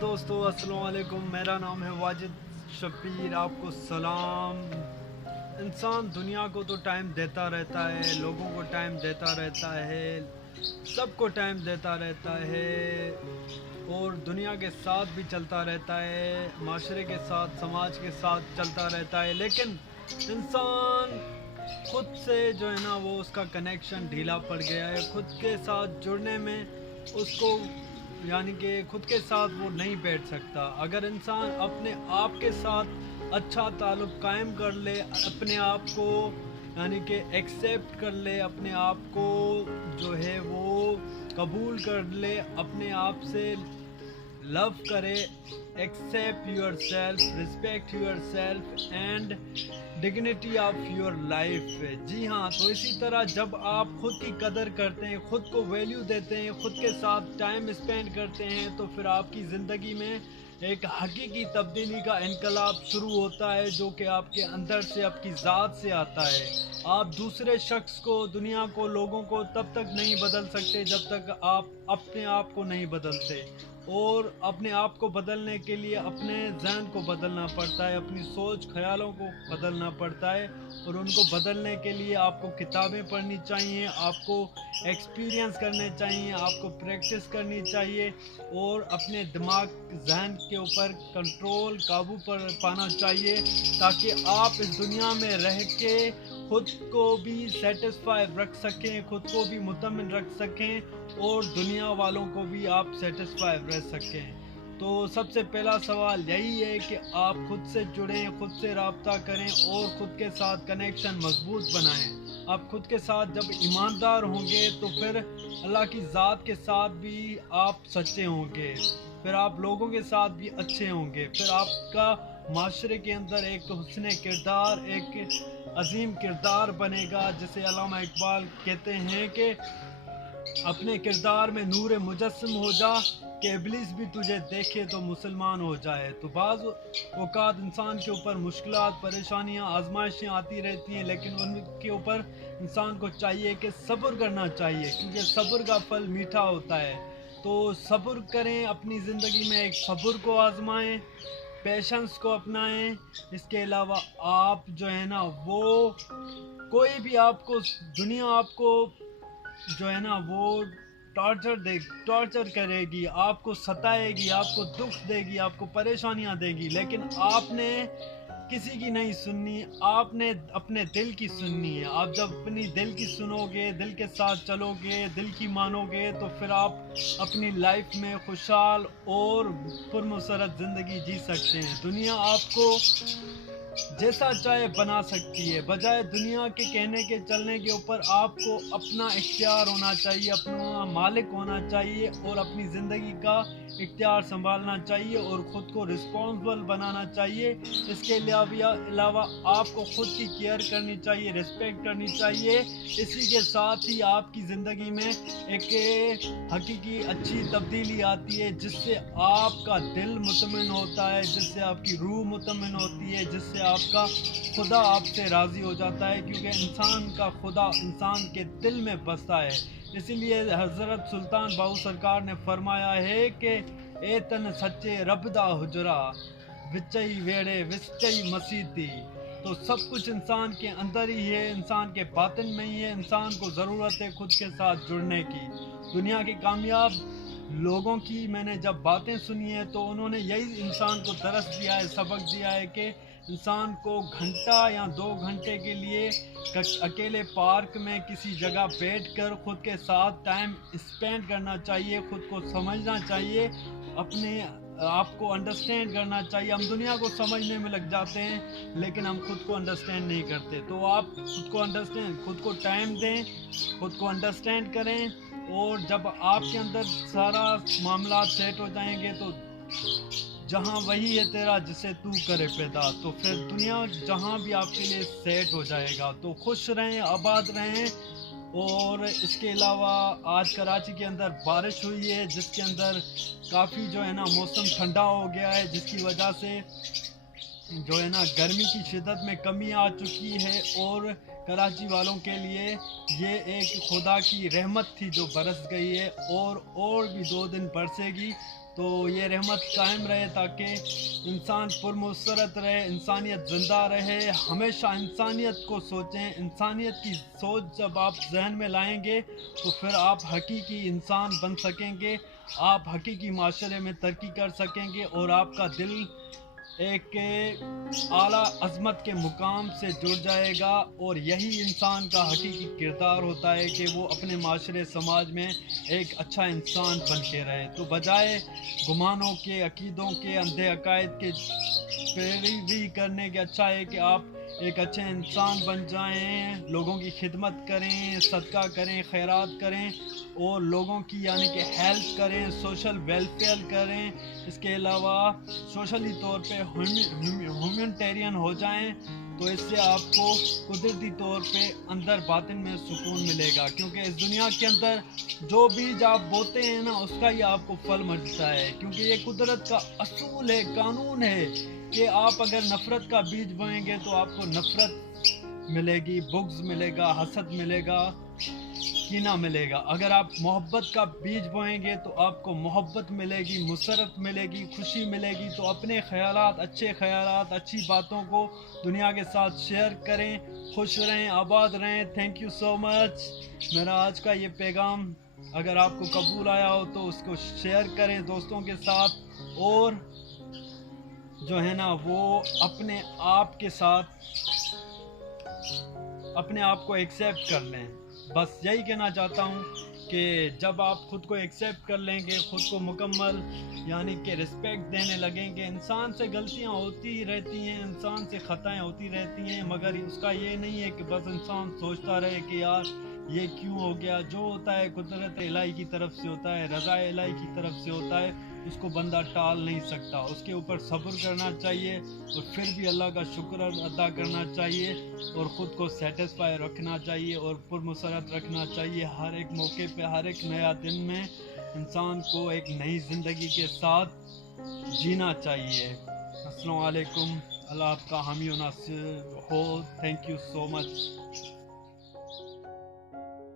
دوستو السلام علیکم، میرا نام ہے واجد شبیر، آپ کو سلام۔ انسان دنیا کو تو ٹائم دیتا رہتا ہے، لوگوں کو ٹائم دیتا رہتا ہے، سب کو ٹائم دیتا رہتا ہے اور دنیا کے ساتھ بھی چلتا رہتا ہے، معاشرے کے ساتھ، سماج کے ساتھ چلتا رہتا ہے، لیکن انسان خود سے جو ہے نا وہ اس کا کنیکشن ڈھیلا پڑ گیا ہے۔ خود کے ساتھ جڑنے میں اس کو یعنی کہ خود کے ساتھ وہ نہیں بیٹھ سکتا۔ اگر انسان اپنے آپ کے ساتھ اچھا تعلق قائم کر لے، اپنے آپ کو یعنی کہ ایکسیپٹ کر لے، اپنے آپ کو جو ہے وہ قبول کر لے، اپنے آپ سے لو کرے، accept yourself, respect yourself and dignity of your life. جی ہاں، تو اسی طرح جب آپ خود کی قدر کرتے ہیں، خود کو ویلیو دیتے ہیں، خود کے ساتھ ٹائم اسپینڈ کرتے ہیں، تو پھر آپ کی زندگی میں ایک حقیقی تبدیلی کا انقلاب شروع ہوتا ہے، جو کہ آپ کے اندر سے، آپ کی ذات سے آتا ہے۔ آپ دوسرے شخص کو، دنیا کو، لوگوں کو تب تک نہیں بدل سکتے جب تک آپ اپنے آپ کو نہیں بدلتے، اور اپنے آپ کو بدلنے کے لیے اپنے ذہن کو بدلنا پڑتا ہے، اپنی سوچ خیالوں کو بدلنا پڑتا ہے، اور ان کو بدلنے کے لیے آپ کو کتابیں پڑھنی چاہیے، آپ کو ایکسپیرینس کرنے چاہیے، آپ کو پریکٹس کرنی چاہیے، اور اپنے دماغ ذہن کے اوپر کنٹرول، قابو پر پانا چاہیے، تاکہ آپ اس دنیا میں رہ کے خود کو بھی سیٹسفائی رکھ سکیں، خود کو بھی مطمئن رکھ سکیں، اور دنیا والوں کو بھی آپ سیٹسفائی رہ سکیں۔ تو سب سے پہلا سوال یہی ہے کہ آپ خود سے جڑیں، خود سے رابطہ کریں اور خود کے ساتھ کنیکشن مضبوط بنائیں۔ آپ خود کے ساتھ جب ایماندار ہوں گے تو پھر اللہ کی ذات کے ساتھ بھی آپ سچے ہوں گے، پھر آپ لوگوں کے ساتھ بھی اچھے ہوں گے، پھر آپ کا معاشرے کے اندر ایک حسن کردار، ایک عظیم کردار بنے گا، جسے علامہ اقبال کہتے ہیں کہ اپنے کردار میں نور مجسم ہو جا، کہ ابلیس بھی تجھے دیکھے تو مسلمان ہو جائے۔ تو بعض اوقات انسان کے اوپر مشکلات، پریشانیاں، آزمائشیں آتی رہتی ہیں، لیکن ان کے اوپر انسان کو چاہیے کہ صبر کرنا چاہیے، کیونکہ صبر کا پھل میٹھا ہوتا ہے۔ تو صبر کریں، اپنی زندگی میں ایک صبر کو آزمائیں، پیشنس کو اپنائیں۔ اس کے علاوہ آپ جو ہے نا وہ کوئی بھی آپ کو دنیا آپ کو جو ہے نا وہ ٹارچر کرے گی، آپ کو ستائے گی، آپ کو دکھ دے گی، آپ کو پریشانیاں دے گی، لیکن آپ نے کسی کی نہیں سننی، آپ نے اپنے دل کی سننی ہے۔ آپ جب اپنی دل کی سنو گے، دل کے ساتھ چلو گے، دل کی مانو گے، تو پھر آپ اپنی لائف میں خوشحال اور پرمسرت زندگی جی سکتے ہیں۔ دنیا آپ کو جیسا چاہے بنا سکتی ہے، بجائے دنیا کے کہنے کے چلنے کے اوپر آپ کو اپنا اختیار ہونا چاہیے، اپنا مالک ہونا چاہیے، اور اپنی زندگی کا اختیار سنبھالنا چاہیے، اور خود کو رسپانسبل بنانا چاہیے۔ اس کے علاوہ آپ کو خود کی کیئر کرنی چاہیے، ریسپیکٹ کرنی چاہیے۔ اسی کے ساتھ ہی آپ کی زندگی میں ایک حقیقی اچھی تبدیلی آتی ہے، جس سے آپ کا دل مطمئن ہوتا ہے، جس سے آپ کی روح مطمئن ہوتی ہے، جس سے آپ کا خدا آپ سے راضی ہو جاتا ہے، کیونکہ انسان کا خدا انسان کے دل میں بستا ہے۔ اسی لیے حضرت سلطان باہو سرکار نے فرمایا ہے کہ اے تن سچے رب دا حجرا، وچئی ویڑے وچئی مسیتی۔ تو سب کچھ انسان کے اندر ہی ہے، انسان کے باطن میں ہی ہے۔ انسان کو ضرورت ہے خود کے ساتھ جڑنے کی۔ دنیا کے کامیاب لوگوں کی میں نے جب باتیں سنی ہیں تو انہوں نے یہی انسان کو درس دیا ہے، سبق دیا ہے کہ انسان کو گھنٹہ یا 2 گھنٹے کے لیے اکیلے پارک میں کسی جگہ بیٹھ کر خود کے ساتھ ٹائم اسپینڈ کرنا چاہیے، خود کو سمجھنا چاہیے، اپنے آپ کو انڈرسٹینڈ کرنا چاہیے۔ ہم دنیا کو سمجھنے میں لگ جاتے ہیں، لیکن ہم خود کو انڈرسٹینڈ نہیں کرتے۔ تو آپ خود کو ٹائم دیں، خود کو انڈرسٹینڈ کریں، اور جب آپ کے اندر سارا معاملات سیٹ ہو جائیں گے تو جہاں وہی ہے تیرا جسے تو کرے پیدا، تو پھر دنیا جہاں بھی آپ کے لیے سیٹ ہو جائے گا۔ تو خوش رہیں، آباد رہیں۔ اور اس کے علاوہ آج کراچی کے اندر بارش ہوئی ہے، جس کے اندر کافی جو ہے نا موسم ٹھنڈا ہو گیا ہے، جس کی وجہ سے جو ہے نا گرمی کی شدت میں کمی آ چکی ہے، اور کراچی والوں کے لیے یہ ایک خدا کی رحمت تھی جو برس گئی ہے، اور بھی 2 دن برسے گی۔ تو یہ رحمت قائم رہے تاکہ انسان پرمسرت رہے، انسانیت زندہ رہے. ہمیشہ انسانیت کو سوچیں. انسانیت کی سوچ جب آپ ذہن میں لائیں گے تو پھر آپ حقیقی انسان بن سکیں گے، آپ حقیقی معاشرے میں ترقی کر سکیں گے، اور آپ کا دل ایک اعلیٰ عظمت کے مقام سے جڑ جائے گا. اور یہی انسان کا حقیقی کردار ہوتا ہے کہ وہ اپنے معاشرے سماج میں ایک اچھا انسان بن کے رہے. تو بجائے گمانوں کے، عقیدوں کے، اندھے عقائد کے پیروی کرنے کے، اچھا ہے کہ آپ ایک اچھے انسان بن جائیں، لوگوں کی خدمت کریں، صدقہ کریں، خیرات کریں، اور لوگوں کی یعنی کہ ہیلپ کریں، سوشل ویلفیئر کریں. اس کے علاوہ سوشلی طور پہ ہیومینٹیرین ہو جائیں. تو اس سے آپ کو قدرتی طور پہ اندر باطن میں سکون ملے گا، کیونکہ اس دنیا کے اندر جو بیج آپ بوتے ہیں نا اس کا ہی آپ کو پھل ملتا ہے. کیونکہ یہ قدرت کا اصول ہے، قانون ہے کہ آپ اگر نفرت کا بیج بوئیں گے تو آپ کو نفرت ملے گی، بغض ملے گا، حسد ملے گا، کینہ ملے گا. اگر آپ محبت کا بیج بوئیں گے تو آپ کو محبت ملے گی، مسرت ملے گی، خوشی ملے گی. تو اپنے خیالات، اچھی باتوں کو دنیا کے ساتھ شیئر کریں. خوش رہیں، آباد رہیں. تھینک یو سو مچ. میرا آج کا یہ پیغام اگر آپ کو قبول آیا ہو تو اس کو شیئر کریں دوستوں کے ساتھ، اور جو ہے نا وہ اپنے آپ کے ساتھ اپنے آپ کو ایکسیپٹ کر لیں. بس یہی کہنا چاہتا ہوں کہ جب آپ خود کو ایکسیپٹ کر لیں گے، خود کو مکمل یعنی کہ رسپیکٹ دینے لگیں گے. انسان سے غلطیاں ہوتی رہتی ہیں، انسان سے خطائیں ہوتی رہتی ہیں، مگر اس کا یہ نہیں ہے کہ بس انسان سوچتا رہے کہ یار یہ کیوں ہو گیا. جو ہوتا ہے قدرت الہی کی طرف سے ہوتا ہے، رضا الہی کی طرف سے ہوتا ہے. اس کو بندہ ٹال نہیں سکتا. اس کے اوپر صبر کرنا چاہیے، اور پھر بھی اللہ کا شکر ادا کرنا چاہیے، اور خود کو سیٹسفائی رکھنا چاہیے، اور پرمسرت رکھنا چاہیے. ہر ایک موقع پہ، ہر ایک نیا دن میں انسان کو ایک نئی زندگی کے ساتھ جینا چاہیے. السلام علیکم. اللہ آپ کا حامی و ناصر ہو. Thank you so much.